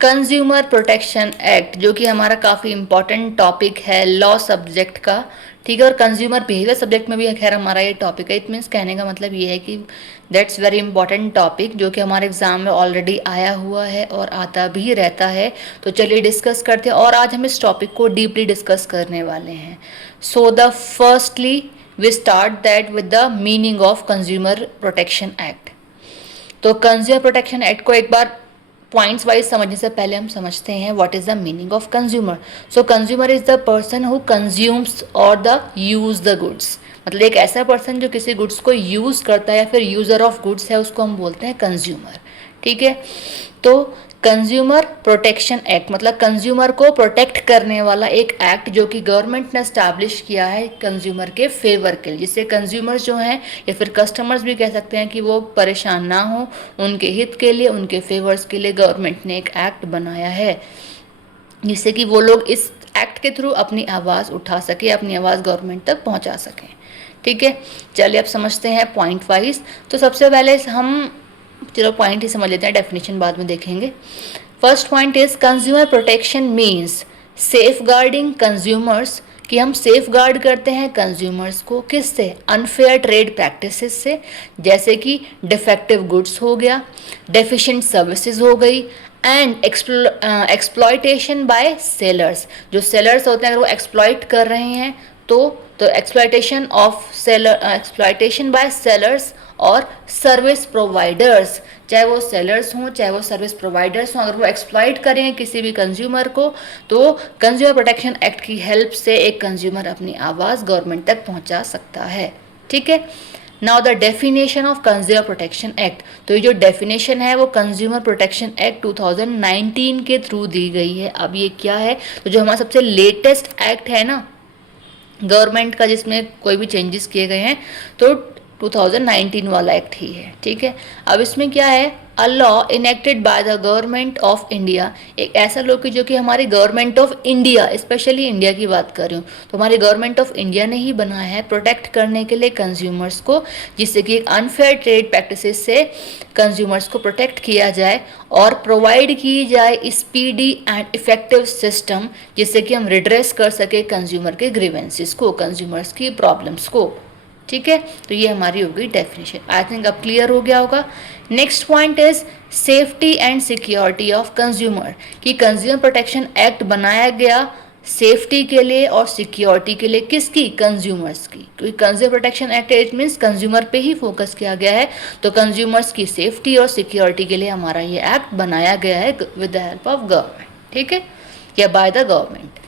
Consumer protection act, जो कि हमारा काफ़ी इम्पॉर्टेंट टॉपिक है लॉ सब्जेक्ट का, ठीक है। और कंज्यूमर बिहेवियर सब्जेक्ट में भी खैर हमारा ये टॉपिक है। इट मीन्स कहने का मतलब ये है कि दैट्स वेरी इंपॉर्टेंट टॉपिक, जो कि हमारे एग्जाम में ऑलरेडी आया हुआ है और आता भी रहता है। तो चलिए डिस्कस करते हैं, और आज हम इस टॉपिक को डीपली डिस्कस करने वाले हैं। So the firstly we start that with the meaning of consumer protection act. तो कंज्यूमर प्रोटेक्शन एक्ट को एक बार पॉइंट्स वाइज समझने से पहले हम समझते हैं what is the meaning of consumer. So consumer is the person who consumes और द यूज द गुड्स। मतलब एक ऐसा पर्सन जो किसी गुड्स को यूज करता है या फिर यूजर ऑफ गुड्स है, उसको हम बोलते हैं कंज्यूमर, ठीक है। तो कंज्यूमर प्रोटेक्शन एक्ट मतलब कंज्यूमर को प्रोटेक्ट करने वाला एक एक्ट जो कि गवर्नमेंट ने स्टैब्लिश किया है कंज्यूमर के फेवर के लिए, जिससे कंज्यूमर्स जो हैं या फिर कस्टमर्स भी कह सकते हैं कि वो परेशान ना हो, उनके हित के लिए, उनके फेवर्स के लिए गवर्नमेंट ने एक एक्ट बनाया है, जिससे कि वो लोग इस एक्ट के थ्रू अपनी आवाज़ उठा सके, अपनी आवाज़ गवर्नमेंट तक पहुंचा सकें, ठीक है। चलिए अब समझते हैं पॉइंट वाइज। तो सबसे पहले हम चलो पॉइंट ही समझ लेते हैं, डेफिनेशन बाद में देखेंगे। First point is consumer protection means safeguarding consumers, कि हम सेफ गार्ड करते हैं कंज्यूमर्स को किससे, अनफेयर ट्रेड प्रैक्टिसेस से, जैसे कि डिफेक्टिव गुड्स हो गया, डेफिशिएंट सर्विसेज हो गई, एंड एक्सप्लॉयटेशन बाय सेलर्स। जो सेलर्स होते हैं अगर वो एक्सप्लॉयट कर रहे हैं तो exploitation of seller, exploitation bye sellers और सर्विस प्रोवाइडर्स, चाहे वो सेलर्स हों चाहे वो सर्विस प्रोवाइडर्स हों, अगर वो एक्सप्लॉइट करेंगे किसी भी कंज्यूमर को, तो कंज्यूमर प्रोटेक्शन एक्ट की हेल्प से एक कंज्यूमर अपनी आवाज़ गवर्नमेंट तक पहुंचा सकता है, ठीक है। Now the definition of consumer protection act. तो ये जो डेफिनेशन है वो कंज्यूमर प्रोटेक्शन एक्ट 2019 के थ्रू दी गई है। अब ये क्या है, तो जो हमारा सबसे लेटेस्ट एक्ट है ना गवर्नमेंट का, जिसमें कोई भी चेंजेस किए गए हैं, तो 2019 वाला एक्ट ही है, ठीक है। अब इसमें क्या है, a law enacted by the government of India, एक ऐसा लॉ कि जो कि हमारी government of India, specially India की बात कर रही हूँ, तो हमारी गवर्नमेंट ऑफ इंडिया ने ही बनाया है प्रोटेक्ट करने के लिए कंज्यूमर्स को, जिससे कि एक अनफेयर ट्रेड प्रैक्टिसेस से कंज्यूमर्स को प्रोटेक्ट किया जाए और प्रोवाइड की जाए स्पीडी एंड इफेक्टिव सिस्टम, जिससे कि हम रिड्रेस कर सके कंज्यूमर के ग्रीवेंसेस को, कंज्यूमर्स की प्रॉब्लम्स को, ठीक है। तो ये हमारी हो गई डेफिनेशन। आई थिंक अब क्लियर हो गया होगा। Next point is safety and security of consumer, कि कंज्यूमर प्रोटेक्शन एक्ट बनाया गया सेफ्टी के लिए और सिक्योरिटी के लिए, किसकी, कंज्यूमर्स की, क्योंकि consumer protection act it means consumer पे ही फोकस किया गया है, तो कंज्यूमर्स की सेफ्टी और सिक्योरिटी के लिए हमारा ये एक्ट बनाया गया है with the help of government, ठीक है, या by the government.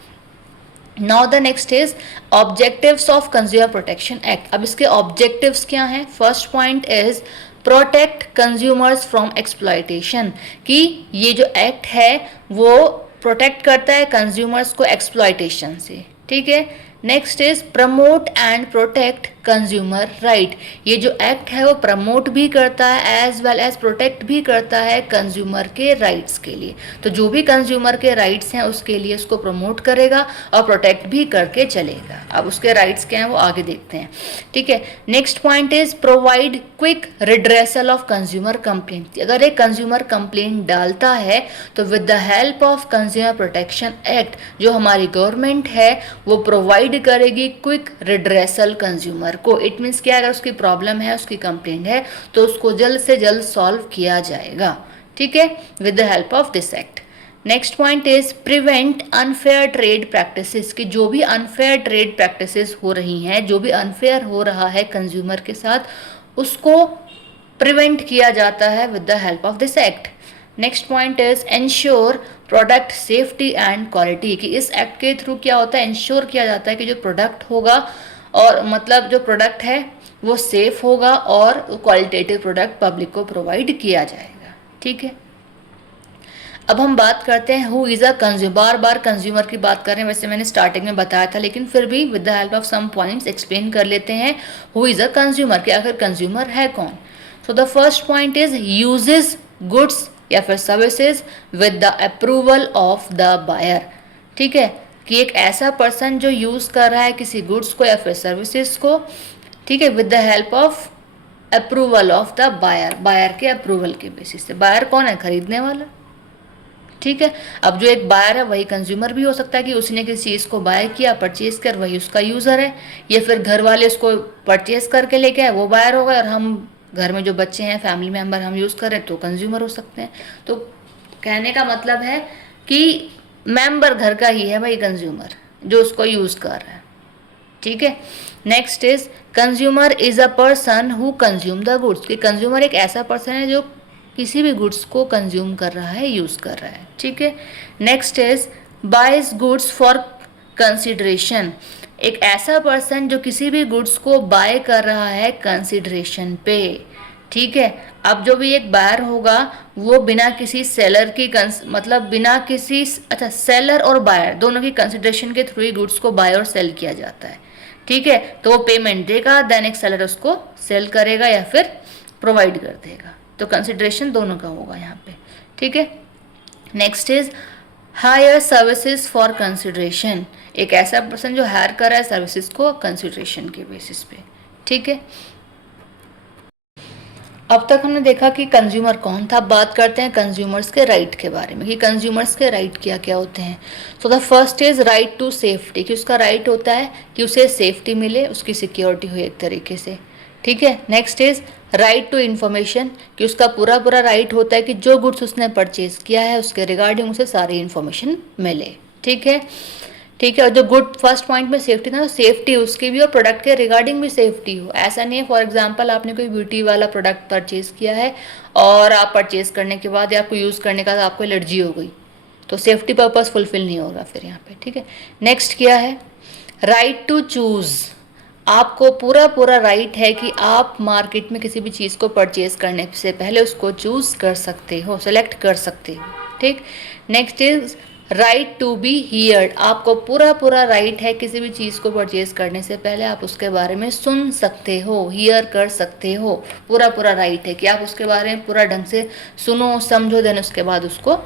Now the next is objectives of consumer protection act. अब इसके ऑब्जेक्टिव्स क्या हैं, first point is protect consumers from exploitation, कि ये जो एक्ट है वो प्रोटेक्ट करता है कंज्यूमर्स को एक्सप्लॉयटेशन से, ठीक है। Next is promote and protect consumer right, ये जो एक्ट है वो प्रमोट भी करता है एज वेल एज प्रोटेक्ट भी करता है कंज्यूमर के राइट्स के लिए, तो जो भी कंज्यूमर के राइट्स हैं उसके लिए उसको प्रमोट करेगा और प्रोटेक्ट भी करके चलेगा। अब उसके राइट्स क्या हैं वो आगे देखते हैं, ठीक है। Next point is provide quick redressal of consumer complaint, अगर एक कंज्यूमर कंप्लेंट डालता है तो with the help of consumer protection act जो हमारी गवर्नमेंट है वो प्रोवाइड करेगी क्विक रिड्रेसल कंज्यूमर को। इट मीन्स क्या, अगर उसकी प्रॉब्लम है, उसकी कंप्लेंट है, तो उसको जल्द से जल्द सॉल्व किया जाएगा, ठीक है, with the help of this act. Next point is prevent unfair trade practices, कि जो भी अनफेयर ट्रेड प्रैक्टिसेस हो रही हैं, जो भी अनफेयर हो रहा है कंज्यूमर के साथ, उसको प्रिवेंट किया जाता है with the help of this act. Next point is ensure product safety and quality, कि इस एक्ट के थ्रू क्या होता है, इंश्योर किया जाता है कि जो प्रोडक्ट होगा और मतलब जो प्रोडक्ट है वो सेफ होगा और क्वालिटेटिव प्रोडक्ट पब्लिक को प्रोवाइड किया जाएगा, ठीक है। अब हम बात करते हैं who is a consumer, bar bar consumer की बात कर रहे हैं, वैसे मैंने स्टार्टिंग में बताया था, लेकिन फिर भी with the help of some points explain कर लेते हैं हु इज़ अ कंज्यूमर, कि आखिर कंज्यूमर है कौन। So the first point is uses goods या फिर services with the approval of the buyer, ठीक है, कि एक ऐसा पर्सन जो यूज़ कर रहा है किसी गुड्स को या फिर सर्विसेज को, ठीक है, with the help of approval of the buyer, buyer के अप्रूवल के बेसिस से। बायर कौन है, खरीदने वाला, ठीक है। अब जो एक बायर है वही कंज्यूमर भी हो सकता है कि उसने किसी चीज़ को बाय किया, परचेज कर, वही उसका यूज़र है, या फिर घर वाले उसको परचेज करके लेके आए, वो बायर हो गए, और हम घर में जो बच्चे हैं, फैमिली मेम्बर, हम यूज़ कर रहे हैं तो कंज्यूमर हो सकते हैं। तो कहने का मतलब है कि मेंबर घर का ही है भाई कंज्यूमर, जो उसको यूज़ कर रहा है। ठीक है। Next is consumer is a person who consume the goods, कि कंज्यूमर एक ऐसा पर्सन है जो किसी भी गुड्स को कंज्यूम कर रहा है, यूज़ कर रहा है। ठीक है। Next is buys goods for consideration, एक ऐसा पर्सन जो किसी भी गुड्स को बाय कर रहा है कंसिडरेशन पे। ठीक है। अब जो भी एक बायर होगा वो बिना किसी सेलर की मतलब बिना किसी, अच्छा, सेलर और बायर दोनों की कंसिडरेशन के थ्रू ही गुड्स को बाय और सेल किया जाता है। ठीक है। तो वो पेमेंट देगा, देन एक सेलर उसको सेल करेगा या फिर प्रोवाइड कर देगा। तो कंसिडरेशन दोनों का होगा यहाँ पे। ठीक है। Next is hire services for consideration, एक ऐसा पर्सन जो हायर कर रहा है सर्विसेज को कंसिडरेशन के बेसिस पे। ठीक है। अब तक हमने देखा कि कंज्यूमर कौन था। अब बात करते हैं कंज्यूमर्स के राइट के बारे में, कि कंज्यूमर्स के राइट क्या क्या होते हैं। So the first is right to safety, कि उसका राइट होता है कि उसे सेफ्टी मिले, उसकी सिक्योरिटी हो एक तरीके से। ठीक है। Next is right to information, कि उसका पूरा पूरा राइट होता है कि जो गुड्स उसने परचेज किया है उसके रिगार्डिंग उसे सारी इन्फॉर्मेशन मिले। ठीक है। ठीक है। और जो गुड फर्स्ट पॉइंट में सेफ्टी था, सेफ्टी उसकी भी और प्रोडक्ट के रिगार्डिंग भी सेफ्टी हो। ऐसा नहीं है फॉर एग्जांपल आपने कोई ब्यूटी वाला प्रोडक्ट परचेज किया है और आप परचेज करने के बाद या आपको यूज़ करने का आपको एलर्जी हो गई, तो सेफ्टी पर्पज़ फुलफिल नहीं होगा फिर यहाँ पे। ठीक है। नेक्स्ट क्या है, राइट टू चूज़, आपको पूरा पूरा राइट है कि आप मार्केट में किसी भी चीज़ को परचेज करने से पहले उसको चूज़ कर सकते हो, सेलेक्ट कर सकते हो। ठीक। Next is right to be heard, आपको पूरा पूरा राइट है किसी भी चीज़ को परचेज करने से पहले आप उसके बारे में सुन सकते हो, हियर कर सकते हो। पूरा पूरा राइट है कि आप उसके बारे में पूरा ढंग से सुनो, समझो, देन उसके बाद उसको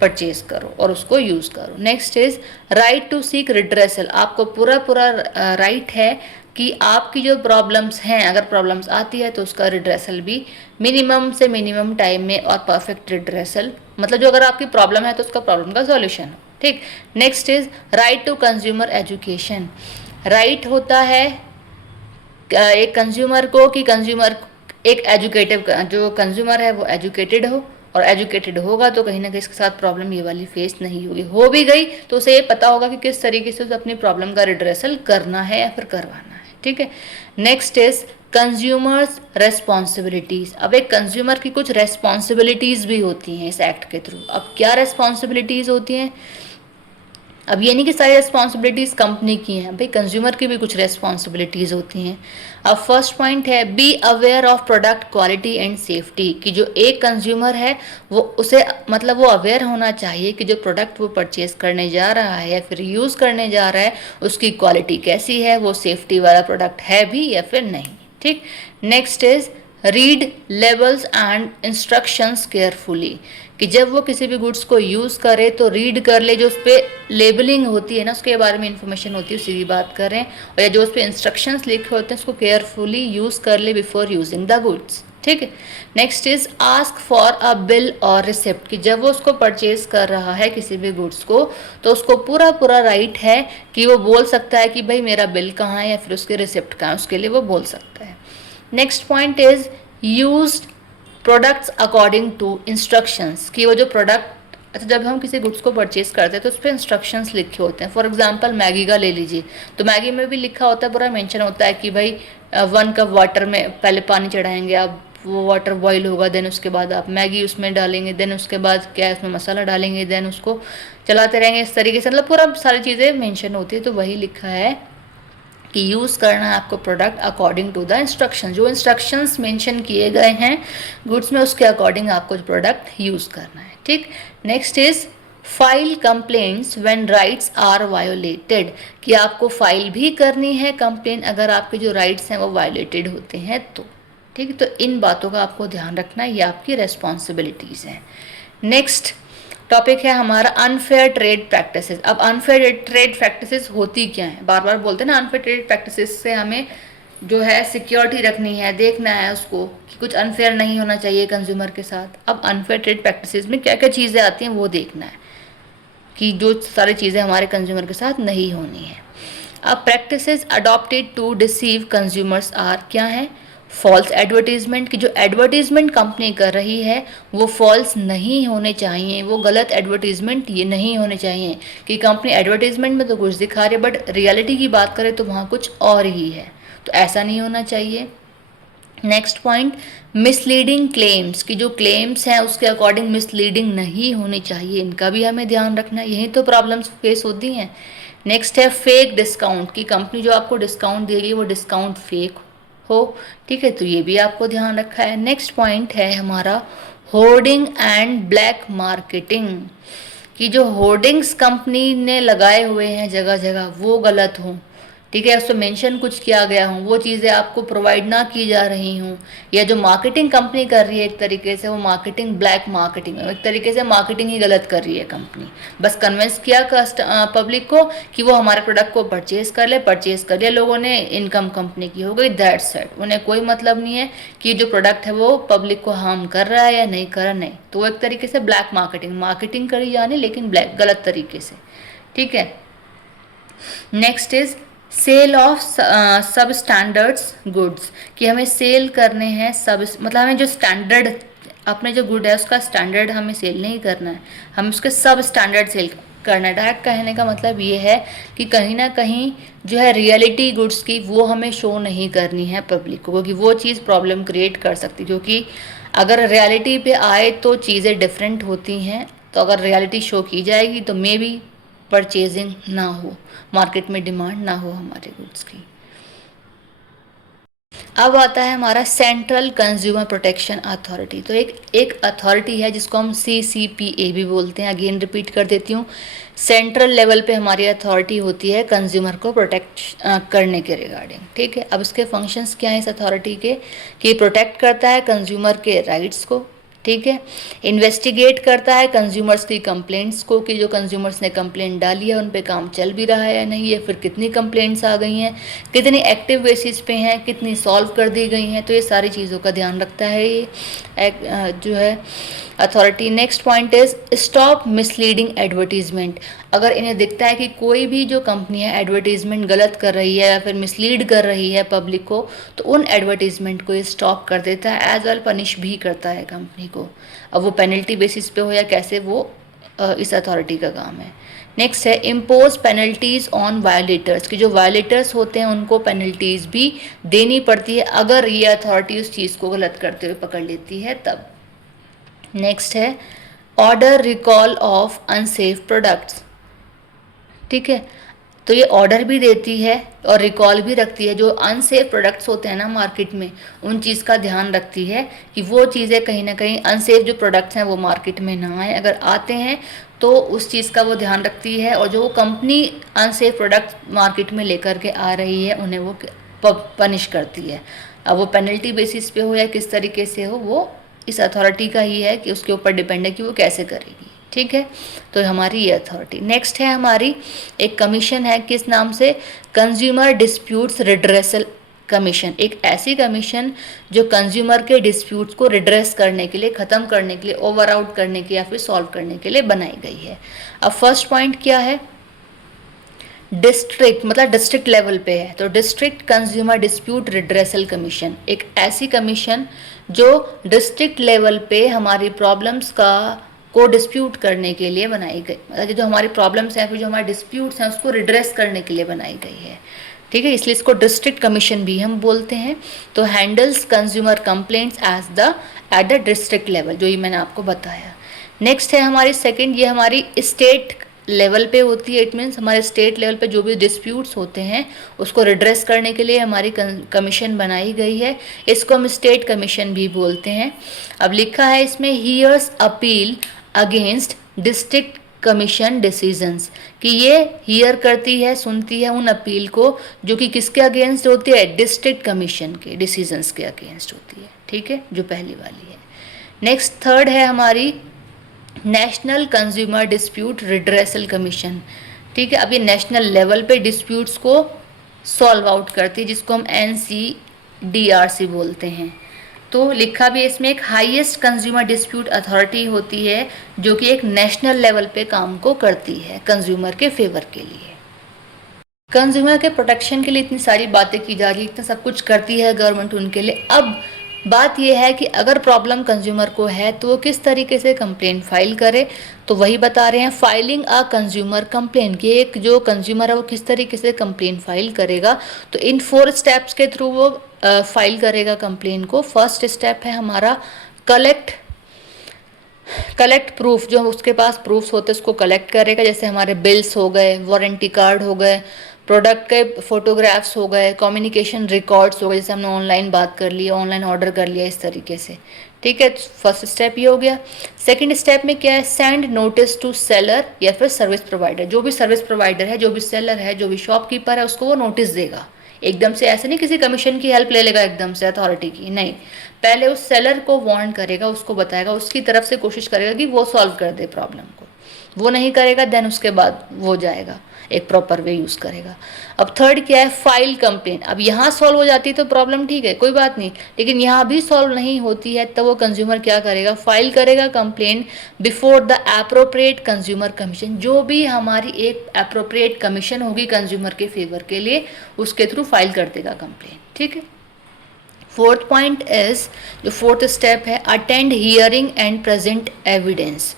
परचेज करो और उसको यूज़ करो। Next is right to seek redressal, आपको पूरा पूरा राइट है कि आपकी जो प्रॉब्लम्स हैं, अगर प्रॉब्लम्स आती है तो उसका रिड्रेसल भी मिनिमम से मिनिमम टाइम में और परफेक्ट रिड्रेसल, मतलब जो अगर आपकी प्रॉब्लम है तो उसका प्रॉब्लम का सॉल्यूशन हो। ठीक। Next is right to consumer education, right होता है एक कंज्यूमर को कि कंज्यूमर एक एजुकेटिव, जो कंज्यूमर है वो एजुकेटेड हो, और एजुकेटेड होगा तो कहीं ना कहीं इसके साथ प्रॉब्लम ये वाली फेस नहीं होगी, हो भी गई तो उसे ये पता होगा कि किस तरीके से उसे अपनी प्रॉब्लम का रिड्रेसल करना है या फिर करवाना है। ठीक है। नेक्स्ट इज कंज्यूमर्स रेस्पॉन्सिबिलिटीज़, अब एक कंज्यूमर की कुछ रेस्पॉन्सिबिलिटीज़ भी होती हैं इस एक्ट के थ्रू। अब क्या रेस्पॉन्सिबिलिटीज़ होती हैं, अब ये नहीं कि सारी रेस्पॉन्सिबिलिटीज़ कंपनी की हैं, भाई कंज्यूमर की भी कुछ रेस्पॉन्सिबिलिटीज़ होती हैं। अब फर्स्ट पॉइंट है be aware of product quality and safety, कि जो एक कंज्यूमर है वो उसे मतलब वो अवेयर होना चाहिए कि जो प्रोडक्ट वो परचेज करने जा रहा है या फिर यूज़ करने जा रहा है उसकी क्वालिटी कैसी है, वो सेफ्टी वाला प्रोडक्ट है भी या फिर नहीं। ठीक। Next is read labels and instructions carefully, कि जब वो किसी भी गुड्स को यूज़ करे तो रीड कर ले, जो उस पर लेबलिंग होती है ना उसके बारे में इंफॉर्मेशन होती है, सीधी बात कर रहे हैं, और या जो उस पर इंस्ट्रक्शंस लिखे होते हैं उसको केयरफुली यूज़ कर ले बिफोर यूजिंग द गुड्स। ठीक है। Next is ask for a bill और रिसिप्ट, कि जब वो उसको परचेज कर रहा है किसी भी गुड्स को तो उसको पूरा पूरा राइट है कि वो बोल सकता है कि भाई मेरा बिल कहाँ है या फिर उसके रिसिप्ट कहाँ है, उसके लिए वो बोल सकता है। Next point is used products according to instructions, कि वो जो प्रोडक्ट, अच्छा जब हम किसी गुड्स को परचेज करते हैं तो उस पर इंस्ट्रक्शंस लिखे होते हैं। फॉर एग्जांपल मैगी का ले लीजिए, तो मैगी में भी लिखा होता है, पूरा मेंशन होता है कि भाई 1 कप वाटर में पहले पानी चढ़ाएंगे आप, वो वाटर बॉईल होगा, देन उसके बाद आप मैगी उसमें डालेंगे, देन उसके बाद क्या है उसमें मसाला डालेंगे, देन उसको चलाते रहेंगे, इस तरीके से मतलब पूरा सारी चीज़ें मेंशन होती है। तो वही लिखा है कि यूज़ करना है आपको product according to the instruction, जो इंस्ट्रक्शंस मेंशन किए गए हैं गुड्स में उसके अकॉर्डिंग आपको प्रोडक्ट यूज़ करना है। ठीक। Next is file complaints when rights are violated, कि आपको फाइल भी करनी है कंप्लेन अगर आपके जो राइट्स हैं वो वायोलेटेड होते हैं तो। ठीक है। तो इन बातों का आपको ध्यान रखना, ये आपकी रेस्पॉन्सिबिलिटीज़ हैं। नेक्स्ट टॉपिक है हमारा अनफेयर ट्रेड प्रैक्टिसेस। अब अनफेयर ट्रेड प्रैक्टिसेस होती क्या है, बार बार बोलते हैं ना, अनफेयर ट्रेड प्रैक्टिसेस से हमें जो है सिक्योरिटी रखनी है, देखना है उसको कि कुछ अनफेयर नहीं होना चाहिए कंज्यूमर के साथ। अब अनफेयर ट्रेड प्रैक्टिसेस में क्या क्या चीज़ें आती हैं वो देखना है। कि जो सारी चीज़ें हमारे कंज्यूमर के साथ नहीं होनी है। अब practices adopted to deceive consumers are क्या है? फॉल्स एडवर्टीजमेंट, की जो एडवर्टीजमेंट कंपनी कर रही है वो फॉल्स नहीं होने चाहिए, वो गलत एडवर्टीजमेंट ये नहीं होने चाहिए कि कंपनी एडवर्टीजमेंट में तो कुछ दिखा रही है बट रियलिटी की बात करें तो वहाँ कुछ और ही है, तो ऐसा नहीं होना चाहिए। नेक्स्ट पॉइंट, मिसलीडिंग क्लेम्स, की जो क्लेम्स हैं उसके अकॉर्डिंग मिसलीडिंग नहीं होनी चाहिए, इनका भी हमें ध्यान रखना है, यही तो प्रॉब्लम्स फेस होती हैं। नेक्स्ट है फेक डिस्काउंट, की कंपनी जो आपको डिस्काउंट दे रही है वो डिस्काउंट फेक हो, ठीक है, तो ये भी आपको ध्यान रखा है। नेक्स्ट पॉइंट है हमारा होर्डिंग एंड ब्लैक मार्केटिंग, कि जो होर्डिंग्स कंपनी ने लगाए हुए हैं जगह जगह वो गलत हों, ठीक है, उसमें मेंशन कुछ किया गया हो, वो चीज़ें आपको प्रोवाइड ना की जा रही हूँ, या जो मार्केटिंग कंपनी कर रही है एक तरीके से वो मार्केटिंग ब्लैक मार्केटिंग, एक तरीके से मार्केटिंग ही गलत कर रही है कंपनी, बस कन्विंस किया पब्लिक को कि वो हमारे प्रोडक्ट को परचेज कर ले, परचेज कर लिया लोगों ने, इनकम कंपनी की हो गई, दैट्स इट, उन्हें कोई मतलब नहीं है कि जो प्रोडक्ट है वो पब्लिक को हार्म कर रहा है या नहीं कर रहा, नहीं, तो वो एक तरीके से ब्लैक मार्केटिंग, मार्केटिंग करी जानी लेकिन ब्लैक गलत तरीके से, ठीक है। नेक्स्ट इज सेल ऑफ सब स्टैंडर्ड्स गुड्स, कि हमें सेल करने हैं सब, मतलब हमें जो स्टैंडर्ड अपने जो गुड है उसका स्टैंडर्ड हमें सेल नहीं करना है, हम उसके सब स्टैंडर्ड सेल करना है। डायरेक्ट कहने का मतलब ये है कि कहीं ना कहीं जो है रियलिटी गुड्स की वो हमें शो नहीं करनी है पब्लिक को, क्योंकि वो चीज़ प्रॉब्लम क्रिएट कर सकती है, क्योंकि अगर रियलिटी पे आए तो चीज़ें डिफरेंट होती हैं, तो अगर रियलिटी शो की जाएगी तो मे बी परचेजिंग ना हो, मार्केट में डिमांड ना हो हमारे गुड्स की। अब आता है हमारा सेंट्रल कंज्यूमर प्रोटेक्शन अथॉरिटी, तो एक अथॉरिटी है जिसको हम CCPA भी बोलते हैं, अगेन रिपीट कर देती हूँ, सेंट्रल लेवल पे हमारी अथॉरिटी होती है कंज्यूमर को प्रोटेक्ट करने के रिगार्डिंग, ठीक है। अब इसके फंक्शंस क्या हैं इस अथॉरिटी के, कि प्रोटेक्ट करता है कंज्यूमर के राइट्स को, ठीक है, इन्वेस्टिगेट करता है कंज्यूमर्स की कंप्लेंट्स को, कि जो कंज्यूमर्स ने कंप्लेंट डाली है उन पे काम चल भी रहा है या नहीं, या फिर कितनी कंप्लेंट्स आ गई हैं, कितनी एक्टिव बेसिस पे हैं, कितनी सॉल्व कर दी गई हैं, तो ये सारी चीज़ों का ध्यान रखता है ये जो है authority. Next point is stop misleading advertisement, अगर इन्हें दिखता है कि कोई भी जो कंपनी है एडवर्टीजमेंट गलत कर रही है या फिर मिसलीड कर रही है पब्लिक को, तो उन एडवर्टीजमेंट को ये स्टॉप कर देता है, एज वेल पनिश भी करता है कंपनी को, अब वो पेनल्टी बेसिस पे हो या कैसे, वो इस अथॉरिटी का काम है। नेक्स्ट है इम्पोज पेनल्टीज ऑन वायलेटर्स, कि जो वायलेटर्स होते हैं उनको पेनल्टीज भी देनी पड़ती है अगर ये अथॉरिटी उस चीज़ को गलत करते हुए पकड़ लेती है तब। नेक्स्ट है order recall of unsafe products, ठीक है, तो ये ऑर्डर भी देती है और रिकॉल भी रखती है, जो अनसेफ प्रोडक्ट्स होते हैं ना मार्केट में उन चीज़ का ध्यान रखती है कि वो चीज़ें कहीं ना कहीं अनसेफ जो प्रोडक्ट्स हैं वो मार्केट में ना आए, अगर आते हैं तो उस चीज़ का वो ध्यान रखती है, और जो कंपनी अनसेफ प्रोडक्ट मार्केट में लेकर के आ रही है उन्हें वो पनिश करती है, अब वो पेनल्टी बेसिस पे हो या किस तरीके से हो वो इस अथॉरिटी का ही है, कि उसके ऊपर डिपेंड है कि वो कैसे करेगी, ठीक है, तो हमारी ये अथॉरिटी। नेक्स्ट है हमारी एक कमीशन है, किस नाम से, कंज्यूमर डिस्प्यूट्स रिड्रेसल कमीशन, एक ऐसी कमीशन जो कंज्यूमर के डिस्प्यूट्स को रिड्रेस करने के लिए, ख़त्म करने के लिए, ओवर आउट करने के या फिर सॉल्व करने के लिए बनाई गई है। अब फर्स्ट पॉइंट क्या है, डिस्ट्रिक्ट, मतलब डिस्ट्रिक्ट लेवल पे है, तो district consumer dispute redressal commission, एक ऐसी कमीशन जो डिस्ट्रिक्ट लेवल पे हमारी प्रॉब्लम्स को डिस्प्यूट करने के लिए बनाई गई, मतलब जो हमारी प्रॉब्लम्स हैं फिर जो हमारे डिस्प्यूट्स हैं उसको रिड्रेस करने के लिए बनाई गई है, ठीक है, इसलिए इसको डिस्ट्रिक्ट कमीशन भी हम बोलते हैं। तो handles consumer complaints at the district level, जो ये मैंने आपको बताया। नेक्स्ट है हमारी सेकेंड, ये हमारी स्टेट लेवल पे होती है, इट मीन्स हमारे स्टेट लेवल पे जो भी डिस्प्यूट्स होते हैं उसको रिड्रेस करने के लिए हमारी कमीशन बनाई गई है, इसको हम स्टेट कमीशन भी बोलते हैं। अब लिखा है इसमें hears appeal against district commission decisions, कि ये हियर करती है, सुनती है उन अपील को जो कि किसके अगेंस्ट होती है, डिस्ट्रिक्ट कमीशन के डिसीजंस के अगेंस्ट होती है, ठीक है, जो पहली वाली है। नेक्स्ट थर्ड है हमारी national consumer dispute redressal commission, ठीक है, अब ये नेशनल लेवल पे डिस्प्यूट्स को सॉल्व आउट करती है, जिसको हम NCDRC बोलते हैं। तो लिखा भी है इसमें, एक हाईएस्ट कंज्यूमर डिस्प्यूट अथॉरिटी होती है जो कि एक नेशनल लेवल पे काम को करती है कंज्यूमर के फेवर के लिए। कंज्यूमर के प्रोटेक्शन के लिए इतनी सारी बातें की जा रही है, इतना सब कुछ करती है गवर्नमेंट उनके लिए। अब बात यह है कि अगर प्रॉब्लम कंज्यूमर को है तो वो किस तरीके से कंप्लेंट फाइल करे। तो वही बता रहे हैं, फाइलिंग अ कंज्यूमर कंप्लेन, कि एक जो कंज्यूमर है वो किस तरीके से कंप्लेन फाइल करेगा। तो इन 4 स्टेप्स के थ्रू वो फाइल करेगा कंप्लेन को। फर्स्ट स्टेप है हमारा कलेक्ट प्रूफ, जो उसके पास प्रूफ्स होते हैं उसको कलेक्ट करेगा, जैसे हमारे बिल्स हो गए, वारंटी कार्ड हो गए, प्रोडक्ट के फोटोग्राफ्स हो गए, कम्युनिकेशन रिकॉर्ड्स हो गए, जैसे हमने ऑनलाइन बात कर लिया, ऑनलाइन ऑर्डर कर लिया, इस तरीके से। ठीक है, फर्स्ट स्टेप ये हो गया। सेकंड स्टेप में क्या है, सेंड नोटिस टू सेलर या फिर सर्विस प्रोवाइडर। जो भी सर्विस प्रोवाइडर है, जो भी सेलर है, जो भी शॉपकीपर है, उसको वो नोटिस देगा। एकदम से ऐसे नहीं किसी कमीशन की हेल्प ले लेगा एकदम से अथॉरिटी की, नहीं, पहले उस सेलर को वार्न करेगा, उसको बताएगा, उसकी तरफ से कोशिश करेगा कि वो सॉल्व कर दे प्रॉब्लम को। वो नहीं करेगा देन उसके बाद वो जाएगा, एक प्रॉपर वे यूज़ करेगा। अब थर्ड क्या है, फाइल कंप्लेन। अब यहाँ सॉल्व हो जाती है तो प्रॉब्लम ठीक है, कोई बात नहीं, लेकिन यहाँ भी सॉल्व नहीं होती है तो वो कंज्यूमर क्या करेगा, फाइल करेगा complain before the appropriate consumer commission. जो भी हमारी एक एप्रोप्रिएट कमीशन होगी कंज्यूमर के फेवर के लिए, उसके थ्रू फाइल कर देगा कंप्लेन। ठीक है। फोर्थ पॉइंट इज, जो फोर्थ स्टेप है, attend hearing and present evidence.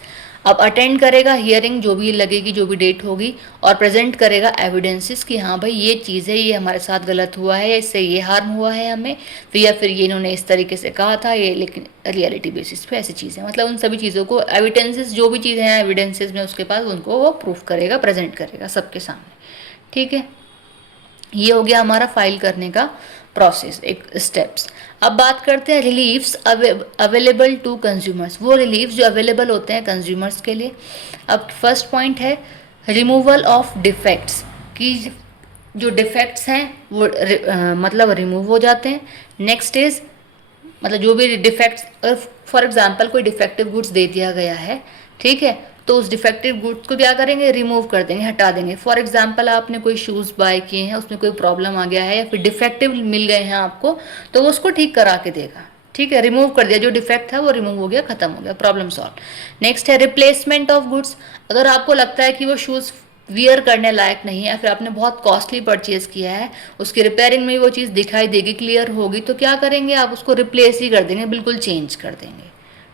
अब अटेंड करेगा हियरिंग, जो भी लगेगी, जो भी डेट होगी, और प्रेजेंट करेगा एविडेंसेस कि हाँ भाई ये चीज़ है, ये हमारे साथ गलत हुआ है, इससे ये हार्म हुआ है हमें, फिर या फिर ये इन्होंने इस तरीके से कहा था, ये लेकिन रियलिटी बेसिस पे ऐसी चीज़ें, मतलब उन सभी चीज़ों को एविडेंसेस, जो भी चीज़ें हैं एविडेंसेस में उसके पास, उनको वो प्रूफ करेगा, प्रेजेंट करेगा सबके सामने। ठीक है, ये हो गया हमारा फाइल करने का प्रोसेस, एक स्टेप्स। अब बात करते हैं रिलीफ्स अवेलेबल टू कंज्यूमर्स, वो रिलीफ्स जो अवेलेबल होते हैं कंज्यूमर्स के लिए। अब फर्स्ट पॉइंट है रिमूवल ऑफ डिफेक्ट्स, कि जो डिफेक्ट्स हैं वो मतलब रिमूव हो जाते हैं। नेक्स्ट इज, मतलब जो भी डिफेक्ट्स, फॉर एग्जांपल कोई डिफेक्टिव गुड्स दे दिया गया है, ठीक है, तो उस डिफेक्टिव गुड्स को क्या करेंगे, रिमूव कर देंगे, हटा देंगे। फॉर एग्जांपल आपने कोई शूज़ बाय किए हैं, उसमें कोई प्रॉब्लम आ गया है या फिर डिफेक्टिव मिल गए हैं आपको, तो वो उसको ठीक करा के देगा। ठीक है, रिमूव कर दिया, जो डिफेक्ट था वो रिमूव हो गया, खत्म हो गया, प्रॉब्लम सॉल्व। नेक्स्ट है रिप्लेसमेंट ऑफ गुड्स। अगर आपको लगता है कि वो शूज़ वियर करने लायक नहीं है, फिर आपने बहुत कॉस्टली परचेज किया है, उसकी रिपेयरिंग में वो चीज़ दिखाई देगी, क्लियर होगी, तो क्या करेंगे आप, उसको रिप्लेस ही कर देंगे, बिल्कुल चेंज कर देंगे।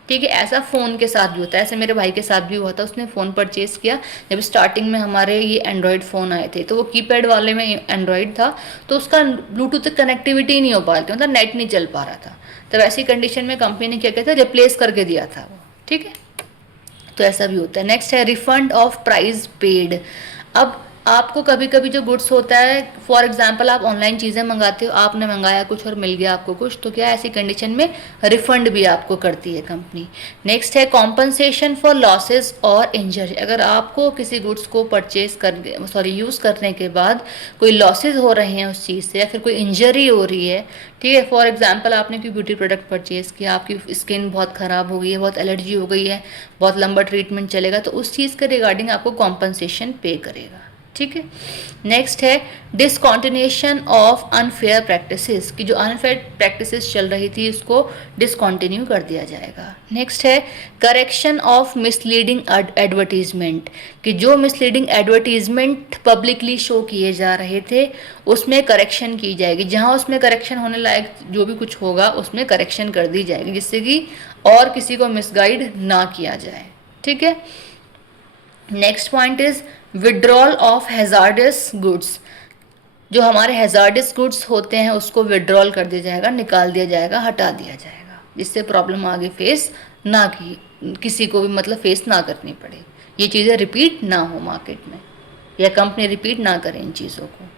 ठीक है, ऐसा फ़ोन के साथ भी होता है, ऐसे मेरे भाई के साथ भी हुआ था। उसने फ़ोन परचेज़ किया, जब स्टार्टिंग में हमारे ये एंड्रॉयड फ़ोन आए थे, तो वो कीपैड वाले में एंड्रॉयड था, तो उसका ब्लूटूथ कनेक्टिविटी नहीं हो पा रही थी, मतलब नेट नहीं चल पा रहा था। तब ऐसी कंडीशन में कंपनी ने क्या किया था, रिप्लेस करके दिया था वो। ठीक है, तो ऐसा भी होता है। नेक्स्ट है रिफंड ऑफ प्राइस पेड। अब आपको कभी कभी जो गुड्स होता है, फॉर एग्जांपल आप ऑनलाइन चीज़ें मंगाते हो, आपने मंगाया कुछ और मिल गया आपको कुछ, तो क्या ऐसी कंडीशन में रिफंड भी आपको करती है कंपनी। नेक्स्ट है कॉम्पनसेशन फॉर लॉसेस और इंजरी। अगर आपको किसी गुड्स को यूज़ करने के बाद कोई लॉसेज हो रहे हैं उस चीज़ से, या फिर कोई इंजरी हो रही है, ठीक है, फॉर एग्जांपल आपने कोई ब्यूटी प्रोडक्ट परचेज़ किया, आपकी स्किन बहुत ख़राब हो गई है, बहुत एलर्जी हो गई है, बहुत लंबा ट्रीटमेंट चलेगा, तो उस चीज़ के रिगार्डिंग आपको कॉम्पनसेशन पे करेगा। ठीक है, नेक्स्ट है डिसकॉन्टिन्यूशन ऑफ अनफेयर प्रैक्टिसेस, कि जो अनफेयर प्रैक्टिसेस चल रही थी उसको डिसकॉन्टिन्यू कर दिया जाएगा। नेक्स्ट है करेक्शन ऑफ मिसलीडिंग एडवर्टीजमेंट, कि जो मिसलीडिंग एडवर्टीजमेंट पब्लिकली शो किए जा रहे थे उसमें करेक्शन की जाएगी, जहां उसमें करेक्शन होने लायक जो भी कुछ होगा उसमें करेक्शन कर दी जाएगी, जिससे कि और किसी को मिसगाइड ना किया जाए। ठीक है, next point is withdrawal of hazards goods. जो हमारे हैजार्डस गुड्स होते हैं उसको विड्रॉल कर दिया जाएगा, निकाल दिया जाएगा, हटा दिया जाएगा, जिससे प्रॉब्लम आगे फेस ना की किसी को भी मतलब फेस ना करनी पड़े, ये चीज़ें रिपीट ना हो मार्केट में, या कंपनी रिपीट ना करे इन चीज़ों को।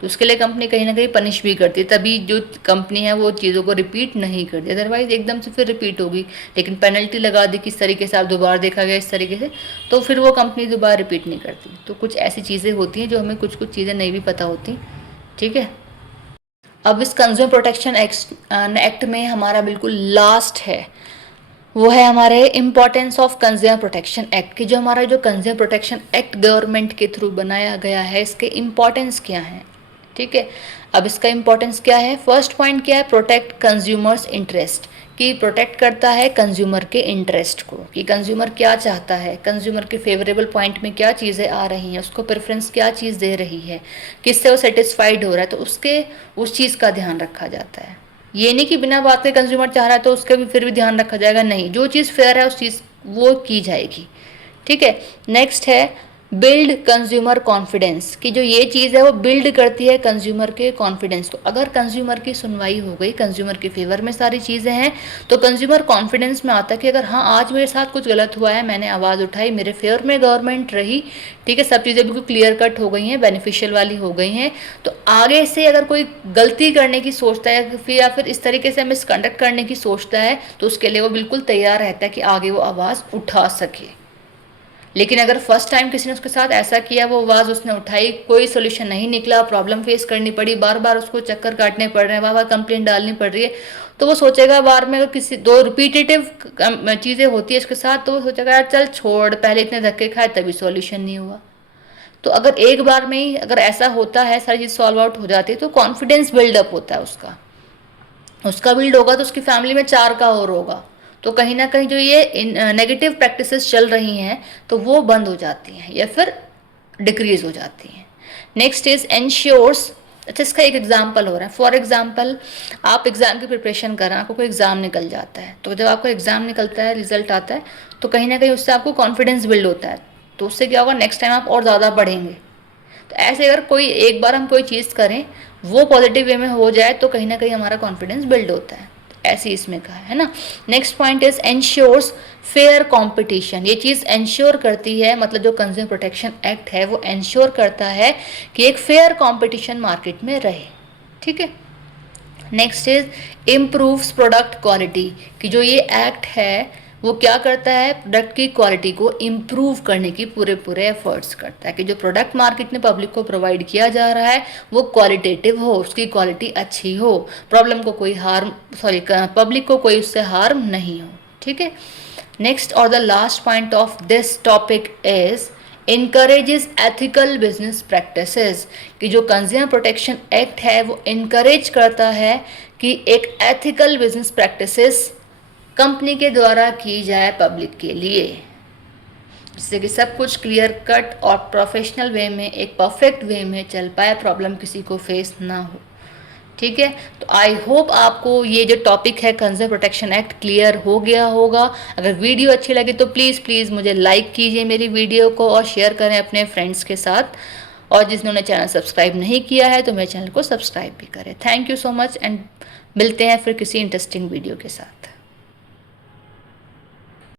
तो उसके लिए कंपनी कहीं ना कहीं पनिश भी करती है, तभी जो कंपनी है वो चीज़ों को रिपीट नहीं करती, अदरवाइज एकदम से फिर रिपीट होगी, लेकिन पेनल्टी लगा दी किस तरीके से, आप दोबारा देखा गया इस तरीके से, तो फिर वो कंपनी दोबारा रिपीट नहीं करती। तो कुछ ऐसी चीज़ें होती हैं जो हमें कुछ कुछ चीज़ें नहीं भी पता होती। ठीक है, अब इस कंज्यूमर प्रोटेक्शन एक्ट में हमारा बिल्कुल लास्ट है, वो है हमारे importance of consumer protection act, की जो हमारा जो कंज्यूमर प्रोटेक्शन एक्ट गवर्नमेंट के थ्रू बनाया गया है, इसके इम्पॉर्टेंस क्या है। ठीक है, अब इसका इम्पोर्टेंस क्या है, फर्स्ट पॉइंट क्या है, प्रोटेक्ट कंज्यूमर्स इंटरेस्ट, कि प्रोटेक्ट करता है कंज्यूमर के इंटरेस्ट को, कि कंज्यूमर क्या चाहता है, कंज्यूमर के फेवरेबल पॉइंट में क्या चीज़ें आ रही हैं, उसको प्रेफरेंस क्या चीज़ दे रही है, किससे वो सेटिस्फाइड हो रहा है, तो उसके उस चीज़ का ध्यान रखा जाता है। ये नहीं कि बिना बात के कंज्यूमर चाह रहा है तो उसका भी फिर भी ध्यान रखा जाएगा, नहीं, जो चीज़ फेयर है उस चीज़ वो की जाएगी। ठीक है, नेक्स्ट है बिल्ड कंज्यूमर कॉन्फिडेंस, कि जो ये चीज़ है वो बिल्ड करती है कंज्यूमर के कॉन्फिडेंस को। अगर कंज्यूमर की सुनवाई हो गई, कंज्यूमर के फेवर में सारी चीज़ें हैं, तो कंज्यूमर कॉन्फिडेंस में आता है कि अगर हाँ आज मेरे साथ कुछ गलत हुआ है, मैंने आवाज़ उठाई, मेरे फेवर में गवर्नमेंट रही, ठीक है, सब चीज़ें बिल्कुल क्लियर कट हो गई हैं, बेनिफिशियल वाली हो गई हैं, तो आगे से अगर कोई गलती करने की सोचता है या फिर इस तरीके से मिसकंडक्ट करने की सोचता है, तो उसके लिए वो बिल्कुल तैयार रहता है कि आगे वो आवाज़ उठा सके। लेकिन अगर फर्स्ट टाइम किसी ने उसके साथ ऐसा किया, वो आवाज़ उसने उठाई, कोई सोल्यूशन नहीं निकला, प्रॉब्लम फेस करनी पड़ी, बार बार उसको चक्कर काटने पड़ रहे हैं, बार बार कंप्लेंट डालनी पड़ रही है, तो वो सोचेगा बार में अगर किसी दो रिपीटेटिव चीज़ें होती है इसके साथ, तो वो सोचेगा यार चल छोड़, पहले इतने धक्के खाए तभी सॉल्यूशन नहीं हुआ। तो अगर एक बार में ही अगर ऐसा होता है, सारी चीज़ सॉल्व आउट हो जाती है, तो कॉन्फिडेंस बिल्डअप होता है उसका बिल्ड होगा, तो उसकी फैमिली में 4 का और होगा, तो कहीं ना कहीं जो ये नेगेटिव प्रैक्टिसेस चल रही हैं तो वो बंद हो जाती हैं या फिर डिक्रीज हो जाती हैं। Next is ensures. अच्छा, इसका एक एग्जाम्पल हो रहा है। फॉर एग्जाम्पल, आप एग्ज़ाम की प्रिपरेशन कर रहे हैं, आपको कोई एग्ज़ाम निकल जाता है, तो जब आपका एग्ज़ाम निकलता है, रिजल्ट आता है, तो कहीं ना कहीं उससे आपको कॉन्फिडेंस बिल्ड होता है, तो उससे क्या होगा, नेक्स्ट टाइम आप और ज़्यादा बढ़ेंगे। तो ऐसे अगर कोई एक बार हम कोई चीज़ करें, वो पॉजिटिव वे में हो जाए, तो कहीं ना कहीं हमारा कॉन्फिडेंस बिल्ड होता है। ऐसे इसमें कहा है ना। Next point is ensures fair competition. ये चीज़ एंश्योर करती है, मतलब जो कंज्यूमर प्रोटेक्शन एक्ट है वो एंश्योर करता है कि एक फेयर कंपटीशन मार्केट में रहे। ठीक है। Next is improves product quality, कि जो ये एक्ट है वो क्या करता है, प्रोडक्ट की क्वालिटी को इम्प्रूव करने की पूरे एफर्ट्स करता है, कि जो प्रोडक्ट मार्केट में पब्लिक को प्रोवाइड किया जा रहा है वो क्वालिटेटिव हो, उसकी क्वालिटी अच्छी हो, प्रॉब्लम को कोई हार्म पब्लिक को कोई उससे हार्म नहीं हो। ठीक है। नेक्स्ट और the last point of this topic is encourages ethical business practices, कि जो कंज्यूमर प्रोटेक्शन एक्ट है वो इनकरेज करता है कि एक एथिकल बिजनेस प्रैक्टिसेस कंपनी के द्वारा की जाए पब्लिक के लिए, जिससे कि सब कुछ क्लियर कट और प्रोफेशनल वे में, एक परफेक्ट वे में चल पाए, प्रॉब्लम किसी को फेस ना हो। ठीक है। तो आई होप आपको ये जो टॉपिक है कंज्यूमर प्रोटेक्शन एक्ट क्लियर हो गया होगा। अगर वीडियो अच्छी लगी तो प्लीज़ मुझे लाइक कीजिए मेरी वीडियो को और शेयर करें अपने फ्रेंड्स के साथ, और जिन्होंने चैनल सब्सक्राइब नहीं किया है तो मेरे चैनल को सब्सक्राइब भी करें। Thank you so much and मिलते हैं फिर किसी इंटरेस्टिंग वीडियो के साथ।